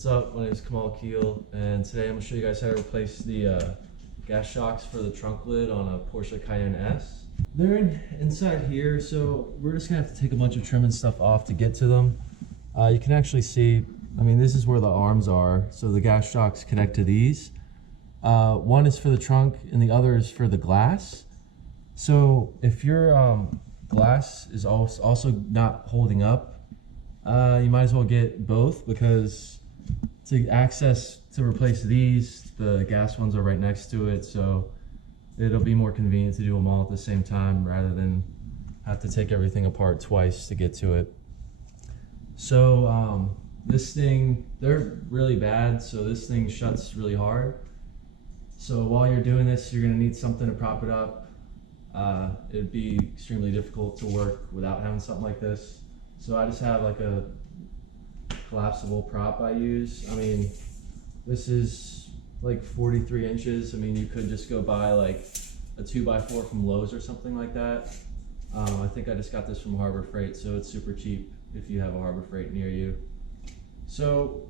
What's up? My name is Kamal Akeel, and today I'm going to show you guys how to replace the gas shocks for the trunk lid on a Porsche Cayenne S. They're inside here, so we're just going to have to take a bunch of trim and stuff off to get to them. You can actually see, I mean, this is where the arms are, so the gas shocks connect to these. One is for the trunk and the other is for the glass. So if your glass is also not holding up, you might as well get both, because to replace these, the gas ones are right next to it, so it'll be more convenient to do them all at the same time rather than have to take everything apart twice to get to it. So this thing, they're really bad, so this thing shuts really hard. So while you're doing this, you're going to need something to prop it up. It'd be extremely difficult to work without having something like this. So I just have like a collapsible prop I use. I mean, this is like 43 inches. I mean, you could just go buy like a 2x4 from Lowe's or something like that. I think I just got this from Harbor Freight, so it's super cheap if you have a Harbor Freight near you. So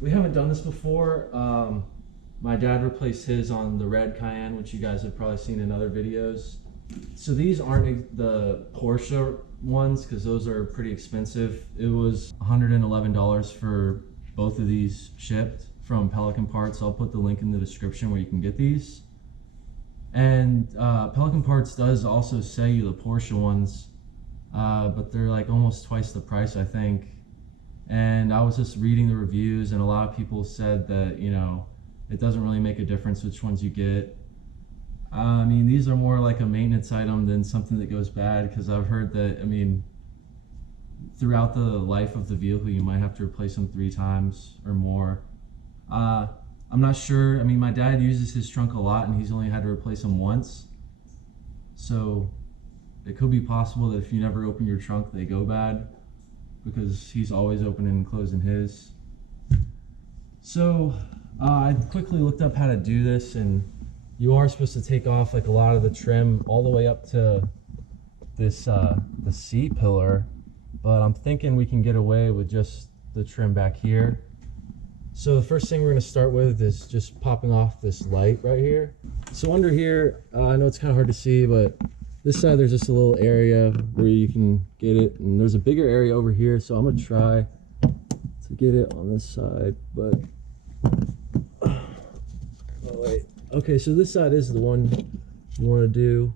we haven't done this before. My dad replaced his on the red Cayenne, which you guys have probably seen in other videos. So these aren't the Porsche ones, because those are pretty expensive. It was $111 for both of these shipped from Pelican Parts. I'll put the link in the description where you can get these. And Pelican Parts does also sell you the Porsche ones, but they're like almost twice the price, I think. And I was just reading the reviews, and a lot of people said that, you know, it doesn't really make a difference which ones you get. I mean, these are more like a maintenance item than something that goes bad, because I've heard that, I mean, throughout the life of the vehicle, you might have to replace them 3 times or more. I'm not sure. I mean, my dad uses his trunk a lot, and he's only had to replace them once. So it could be possible that if you never open your trunk, they go bad, because he's always opening and closing his. So I quickly looked up how to do this, and you are supposed to take off like a lot of the trim all the way up to this the seat pillar, but I'm thinking we can get away with just the trim back here. So the first thing we're going to start with is just popping off this light right here. So under here, I know it's kind of hard to see, but this side there's just a little area where you can get it, and there's a bigger area over here, so I'm going to try to get it on this side, but oh wait. Okay, so this side is the one you want to do,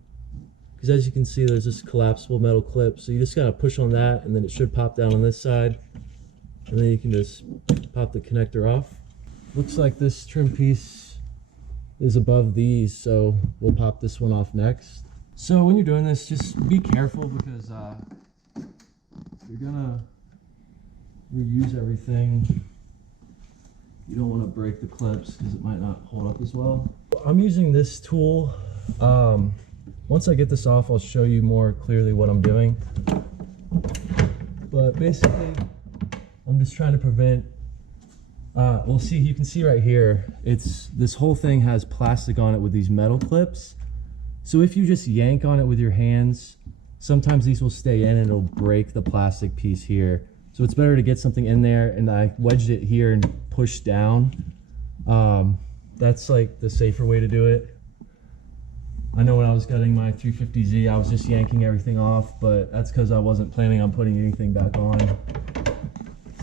because as you can see, there's this collapsible metal clip, so you just gotta push on that, and then it should pop down on this side, and then you can just pop the connector off. Looks like this trim piece is above these, so we'll pop this one off next. So when you're doing this, just be careful, because you're gonna reuse everything. You don't want to break the clips, because it might not hold up as well. I'm using this tool. Once I get this off, I'll show you more clearly what I'm doing. But basically, I'm just trying to prevent, well, see, you can see right here, this whole thing has plastic on it with these metal clips. So if you just yank on it with your hands, sometimes these will stay in and it'll break the plastic piece here. So it's better to get something in there, and I wedged it here and pushed down. That's like the safer way to do it. I know when I was gutting my 350Z, I was just yanking everything off, but that's because I wasn't planning on putting anything back on.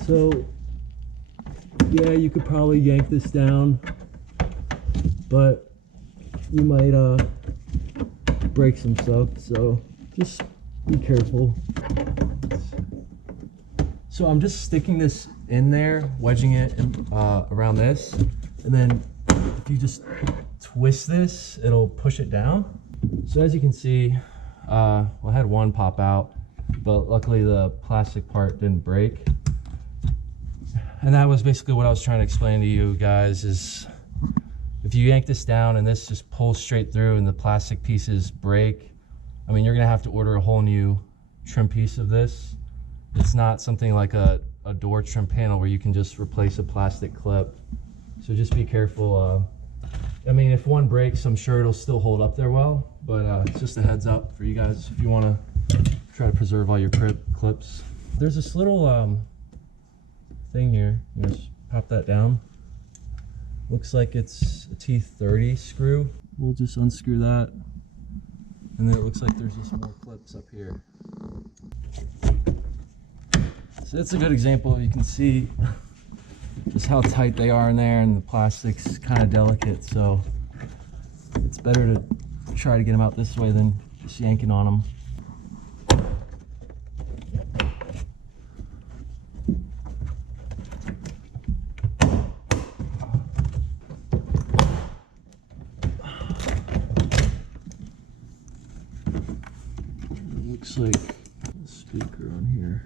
So yeah, you could probably yank this down, but you might break some stuff, so just be careful. So I'm just sticking this in there, wedging it in, around this, and then if you just twist this, it'll push it down. So as you can see, well, I had one pop out, but luckily the plastic part didn't break. And that was basically what I was trying to explain to you guys, is if you yank this down and this just pulls straight through and the plastic pieces break, I mean, you're gonna have to order a whole new trim piece of this. It's not something like a door trim panel where you can just replace a plastic clip. So just be careful. I mean, if one breaks, I'm sure it'll still hold up there well, but it's just a heads up for you guys if you want to try to preserve all your clips. There's this little thing here. You just pop that down. Looks like it's a T30 screw. We'll just unscrew that. And then it looks like there's just more clips up here. So that's a good example. You can see just how tight they are in there, and the plastic's kind of delicate. So it's better to try to get them out this way than just yanking on them. Looks like a speaker on here.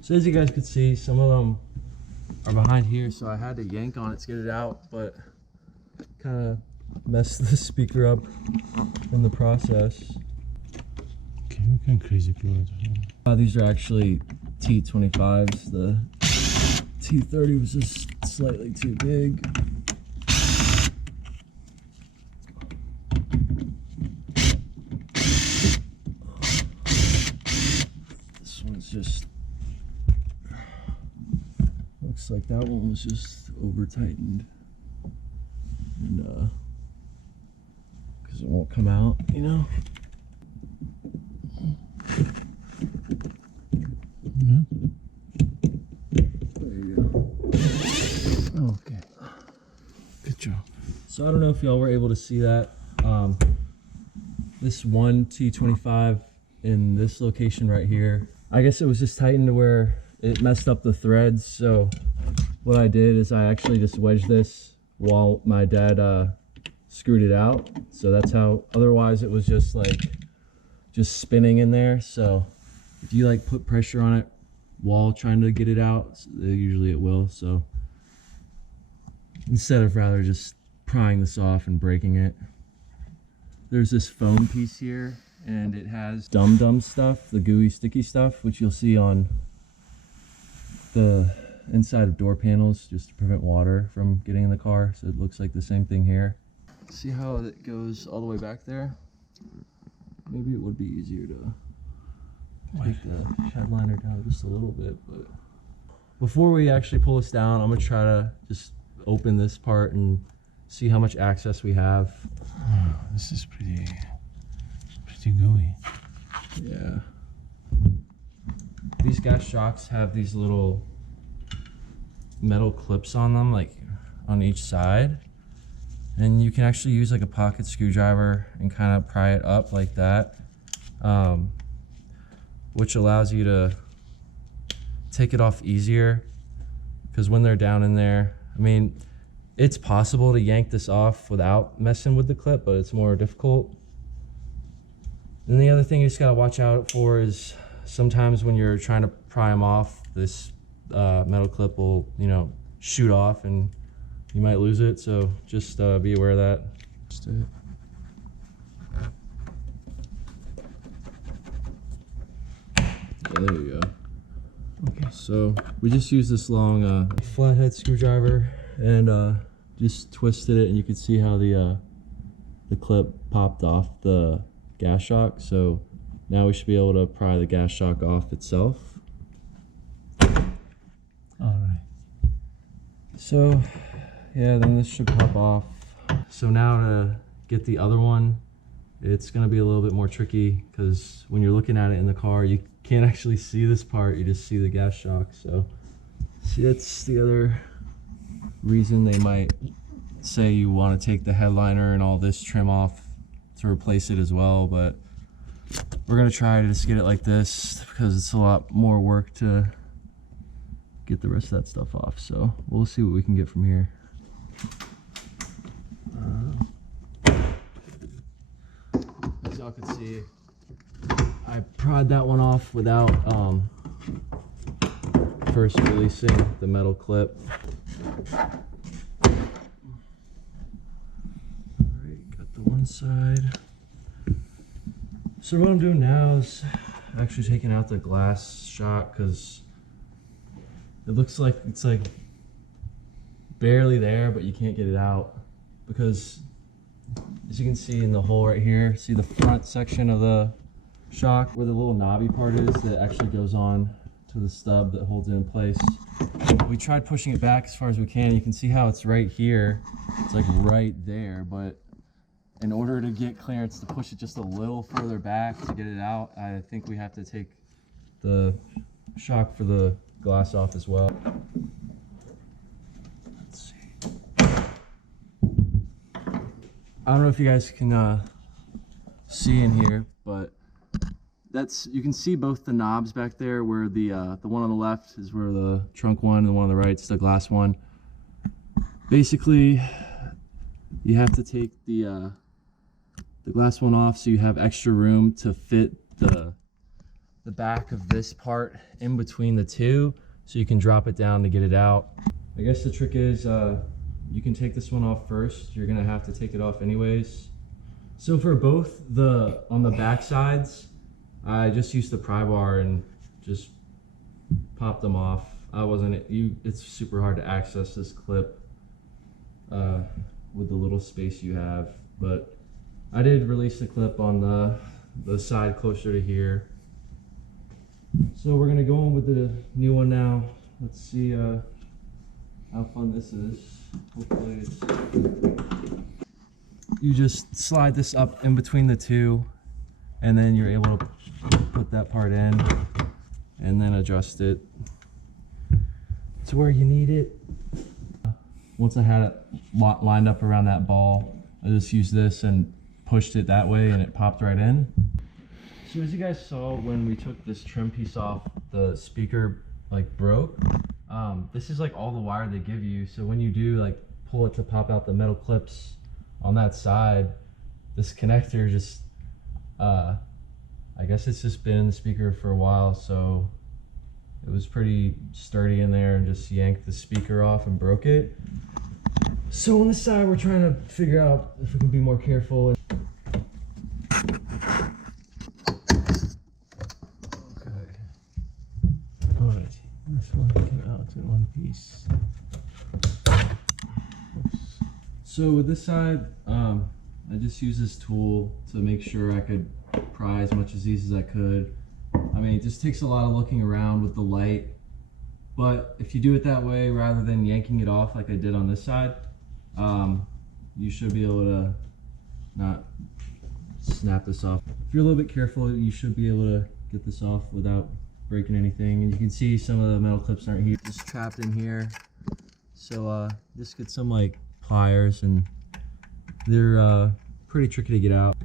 So as you guys could see, some of them are behind here, so I had to yank on it to get it out, but kind of messed the speaker up in the process. Okay, we can crazy close. These are actually T25s. The T30 was just slightly too big. This one's just, looks like that one was just over tightened, and because it won't come out, you know. There you go. Okay, good job. So I don't know if y'all were able to see that. This one T25 in this location right here, I guess it was just tightened to where it messed up the threads. So what I did is I actually just wedged this while my dad screwed it out. So that's how, otherwise it was just like just spinning in there. So if you like put pressure on it while trying to get it out, usually it will. So instead of rather just prying this off and breaking it, there's this foam piece here, and it has dum-dum stuff, the gooey sticky stuff, which you'll see on the inside of door panels just to prevent water from getting in the car. So it looks like the same thing here. See how it goes all the way back there? Maybe it would be easier to take the headliner down just a little bit, but before we actually pull this down, I'm gonna try to just open this part and see how much access we have. Oh, this is pretty gooey. Yeah. These gas shocks have these little metal clips on them, like on each side, and you can actually use like a pocket screwdriver and kind of pry it up like that, which allows you to take it off easier, because when they're down in there, I mean, it's possible to yank this off without messing with the clip, but it's more difficult. And the other thing you just gotta watch out for is sometimes when you're trying to pry them off, this metal clip will, you know, shoot off and you might lose it. So just be aware of that. Just it. Yeah, there you go. Okay, so we just used this long flathead screwdriver and just twisted it, and you can see how the clip popped off the gas shock. So now we should be able to pry the gas shock off itself. All right. So yeah, then this should pop off. So now to get the other one, it's gonna be a little bit more tricky, because when you're looking at it in the car, you can't actually see this part, you just see the gas shock. So see, that's the other reason they might say you want to take the headliner and all this trim off to replace it as well, but we're gonna try to just get it like this because it's a lot more work to get the rest of that stuff off. So we'll see what we can get from here. As y'all can see, I pried that one off without first releasing the metal clip. One side. So what I'm doing now is actually taking out the glass shock, because it looks like it's like barely there, but you can't get it out, because as you can see in the hole right here, see the front section of the shock where the little knobby part is that actually goes on to the stub that holds it in place. We tried pushing it back as far as we can. You can see how it's right here. It's like right there, but in order to get clearance to push it just a little further back to get it out, I think we have to take the shock for the glass off as well. Let's see. I don't know if you guys can see in here, but you can see both the knobs back there, where the one on the left is where the trunk one, and the one on the right is the glass one. Basically, you have to take the glass one off so you have extra room to fit the back of this part in between the two, so you can drop it down to get it out. I guess the trick is you can take this one off first. You're gonna have to take it off anyways. So for both on the back sides, I just used the pry bar and just popped them off. It's super hard to access this clip with the little space you have, but I did release the clip on the side closer to here. So we're gonna go on with the new one now. Let's see how fun this is. Hopefully you just slide this up in between the two, and then you're able to put that part in and then adjust it to where you need it. Once I had it lined up around that ball, I just used this and pushed it that way and it popped right in. So as you guys saw, when we took this trim piece off, the speaker like broke. This is like all the wire they give you, so when you do like pull it to pop out the metal clips on that side, this connector just I guess it's just been in the speaker for a while, so it was pretty sturdy in there, and just yanked the speaker off and broke it. So on this side, we're trying to figure out if we can be more careful. Okay. Alright, this one came out in one piece. Oops. So with this side, I just used this tool to make sure I could pry as much of these as I could. I mean, it just takes a lot of looking around with the light, but if you do it that way rather than yanking it off like I did on this side, you should be able to not snap this off. If you're a little bit careful, you should be able to get this off without breaking anything. And you can see some of the metal clips aren't here, just trapped in here. So just get some like pliers, and they're pretty tricky to get out.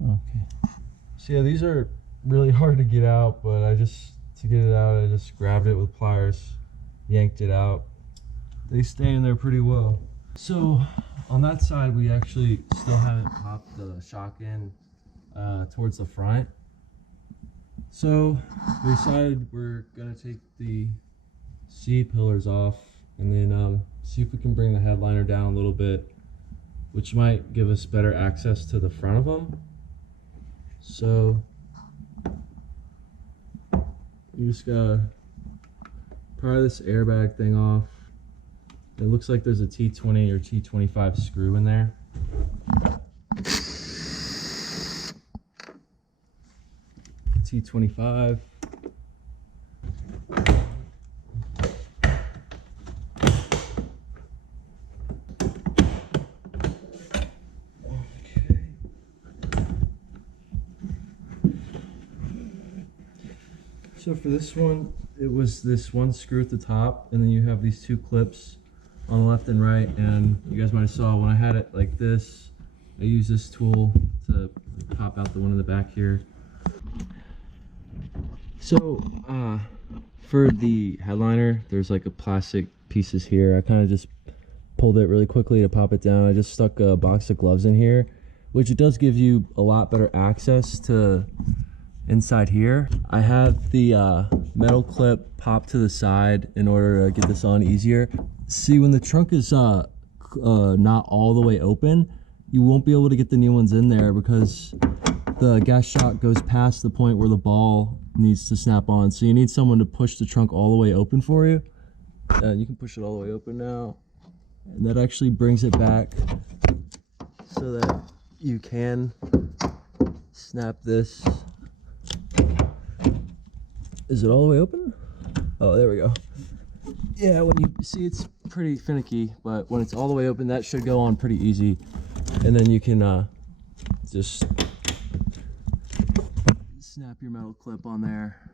Okay. So yeah, these are really hard to get out, but to get it out, I just grabbed it with pliers, yanked it out. They stay in there pretty well. So on that side, we actually still haven't popped the shock in towards the front. So we decided we're gonna take the C-pillars off and then see if we can bring the headliner down a little bit, which might give us better access to the front of them. So you just gotta pry this airbag thing off. It looks like there's a T20 or T25 screw in there. T25. So for this one, it was this one screw at the top, and then you have these two clips on the left and right. And you guys might have saw when I had it like this, I used this tool to pop out the one in the back here. So for the headliner, there's like a plastic pieces here. I kind of just pulled it really quickly to pop it down. I just stuck a box of gloves in here, which it does give you a lot better access to inside here. I have the metal clip popped to the side in order to get this on easier. See, when the trunk is not all the way open, you won't be able to get the new ones in there because the gas shock goes past the point where the ball needs to snap on. So you need someone to push the trunk all the way open for you. And you can push it all the way open now. And that actually brings it back so that you can snap this. Is it all the way open? Oh, there we go. Yeah, when you see, it's pretty finicky, but when it's all the way open, that should go on pretty easy. And then you can just snap your metal clip on there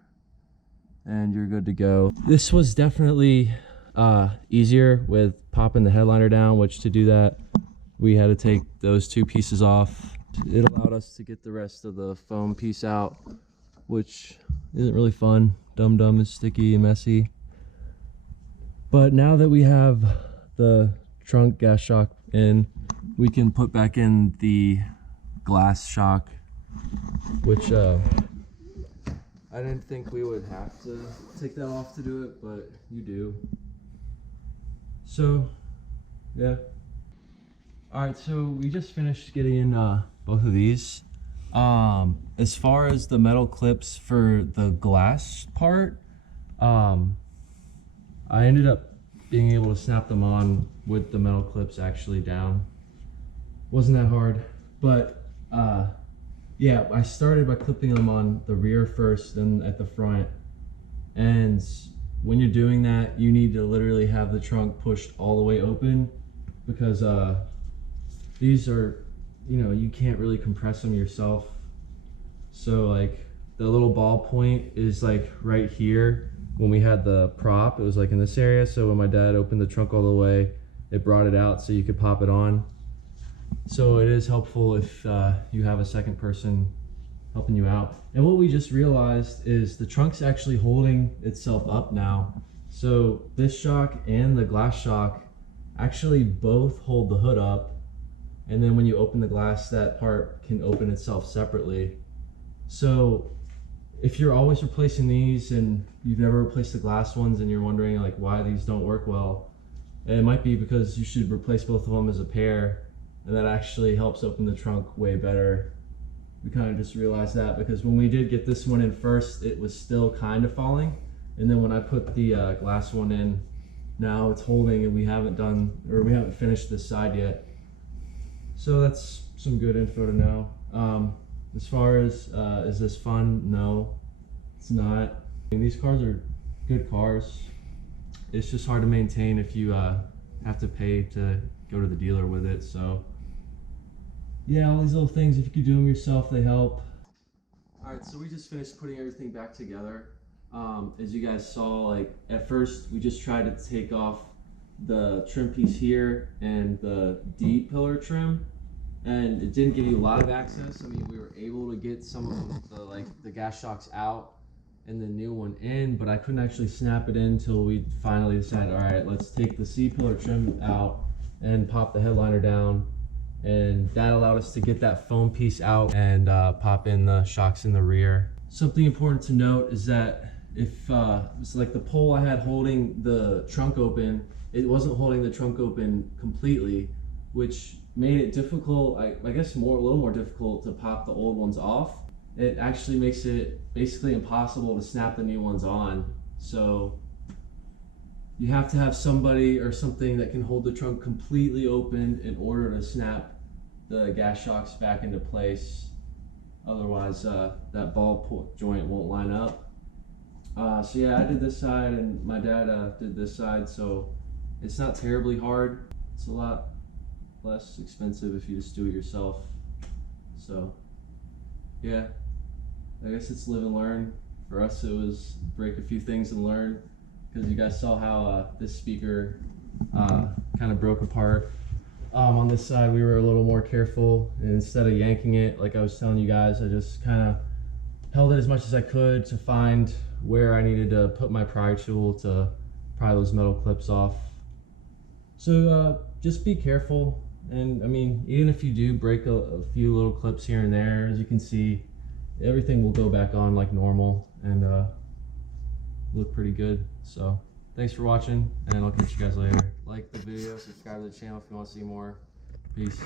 and you're good to go. This was definitely easier with popping the headliner down, which to do that, we had to take those two pieces off. It allowed us to get the rest of the foam piece out, which isn't really fun. Dum-dum is sticky and messy. But now that we have the trunk gas shock in, we can put back in the glass shock, which I didn't think we would have to take that off to do it, but you do. So, yeah. Alright, so we just finished getting in both of these. As far as the metal clips for the glass part, I ended up being able to snap them on with the metal clips actually down. Wasn't that hard, but yeah, I started by clipping them on the rear first, then at the front. And when you're doing that, you need to literally have the trunk pushed all the way open, because these are, you know, you can't really compress them yourself. So like the little ball point is like right here. When we had the prop, it was like in this area. So when my dad opened the trunk all the way, it brought it out so you could pop it on. So it is helpful if you have a second person helping you out. And what we just realized is the trunk's actually holding itself up now. So this shock and the glass shock actually both hold the hood up. And then when you open the glass, that part can open itself separately. So if you're always replacing these and you've never replaced the glass ones and you're wondering like why these don't work well, it might be because you should replace both of them as a pair, and that actually helps open the trunk way better. We kind of just realized that because when we did get this one in first, it was still kind of falling, and then when I put the glass one in, now it's holding, and we haven't finished this side yet. So that's some good info to know. As far as is this fun? No, it's not. I mean, these cars are good cars. It's just hard to maintain if you have to pay to go to the dealer with it. So yeah, all these little things, if you could do them yourself, they help. All right, so we just finished putting everything back together. As you guys saw, like at first we just tried to take off the trim piece here and the D pillar trim, and it didn't give you a lot of access. I mean, we were able to get some of the gas shocks out and the new one in, but I couldn't actually snap it in until we finally decided, all right, let's take the C pillar trim out and pop the headliner down. And that allowed us to get that foam piece out and pop in the shocks in the rear. Something important to note is that if it's like the pole I had holding the trunk open, it wasn't holding the trunk open completely, which made it difficult, I guess a little more difficult to pop the old ones off. It actually makes it basically impossible to snap the new ones on. So you have to have somebody or something that can hold the trunk completely open in order to snap the gas shocks back into place. Otherwise, that ball joint won't line up. So yeah, I did this side and my dad did this side, so it's not terribly hard. It's a lot less expensive if you just do it yourself. So yeah, I guess it's live and learn. For us, it was break a few things and learn, because you guys saw how this speaker kind of broke apart. On this side, we were a little more careful, and instead of yanking it, like I was telling you guys, I just kind of held it as much as I could to find where I needed to put my pry tool to pry those metal clips off. So just be careful, and I mean, even if you do break a few little clips here and there, as you can see, everything will go back on like normal and look pretty good. So thanks for watching, and I'll catch you guys later. Like the video, subscribe to the channel if you want to see more. Peace.